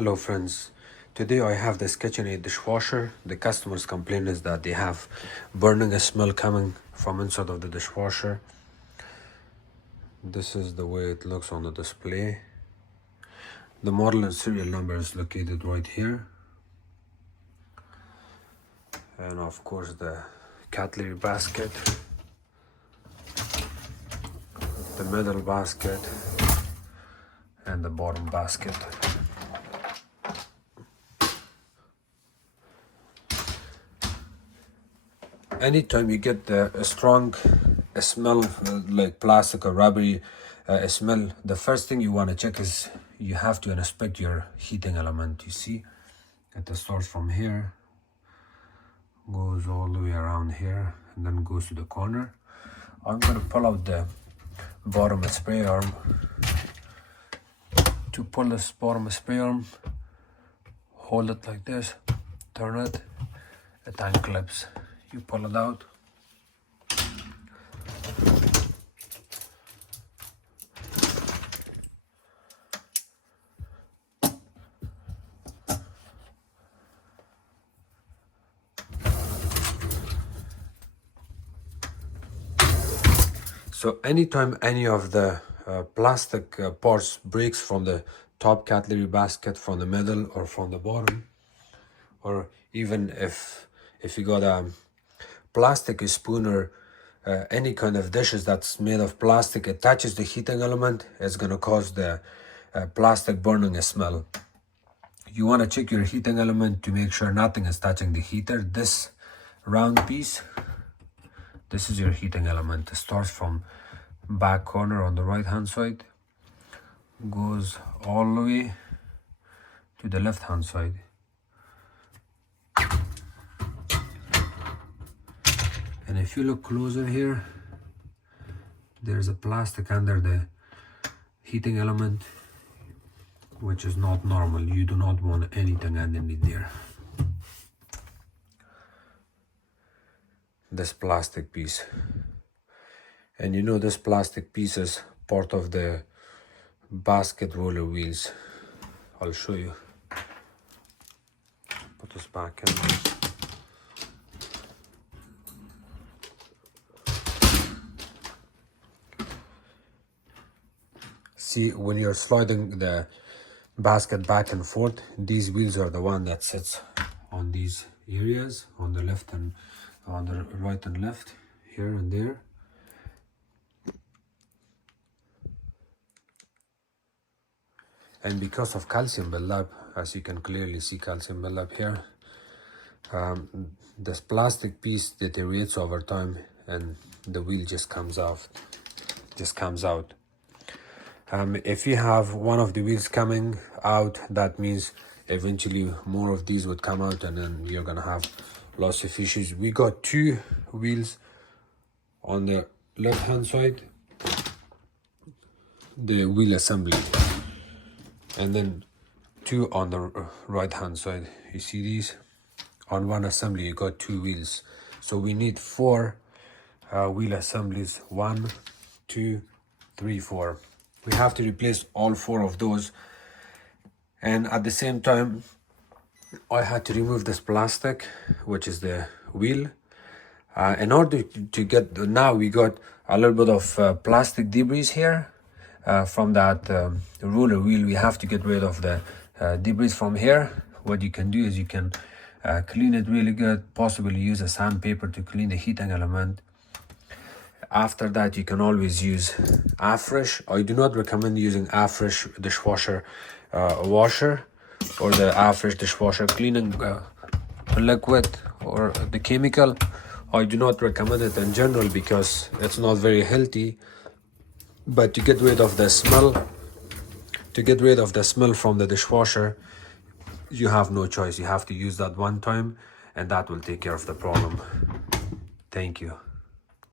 Hello friends, today I have this Kitchenaid dishwasher. The customer's complaint is that they have burning a smell coming from inside of the dishwasher. This is the way it looks on the display. The model and serial number is located right here. And of course the cutlery basket, the middle basket, and the bottom basket. Anytime you get a strong smell like plastic or rubbery smell, the first thing you want to check is you have to inspect your heating element. You see, it starts from here, goes all the way around here, and then goes to the corner. I'm going to pull out the bottom spray arm. To pull this bottom spray arm, hold it like this, turn it, it unclips. You pull it out. So anytime any of the plastic parts breaks from the top cutlery basket, from the middle or from the bottom, or even if you got a plastic spoon or any kind of dishes that's made of plastic, it touches the heating element, it's going to cause the plastic burning smell. You want to check your heating element to make sure nothing is touching the heater. This round piece, this is your heating element. It starts from back corner on the right hand side, goes all the way to the left hand side. And if you look closer here, there's a plastic under the heating element, which is not normal. You do not want anything underneath there. This plastic piece. And you know this plastic piece is part of the basket roller wheels. I'll show you. Put this back in. See, when you're sliding the basket back and forth, these wheels are the one that sits on these areas, on the left and on the right and left, here and there. And because of calcium buildup, as you can clearly see calcium buildup here, this plastic piece deteriorates over time and the wheel just comes out. If you have one of the wheels coming out, that means eventually more of these would come out and then you're gonna have lots of issues. We got two wheels on the left hand side, the wheel assembly, and then two on the right hand side. You see these? On one assembly you got two wheels, so we need four wheel assemblies. 1, 2, 3, 4. We have to replace all four of those. And at the same time, I had to remove this plastic, which is the wheel. In order to get, now we got a little bit of plastic debris here from that roller wheel. We have to get rid of the debris from here. What you can do is you can clean it really good, possibly use a sandpaper to clean the heating element. After that, you can always use Afresh. I do not recommend using Afresh dishwasher washer or the Afresh dishwasher cleaning liquid or the chemical. I do not recommend it in general because it's not very healthy. But to get rid of the smell, from the dishwasher, you have no choice. You have to use that one time and that will take care of the problem. Thank you.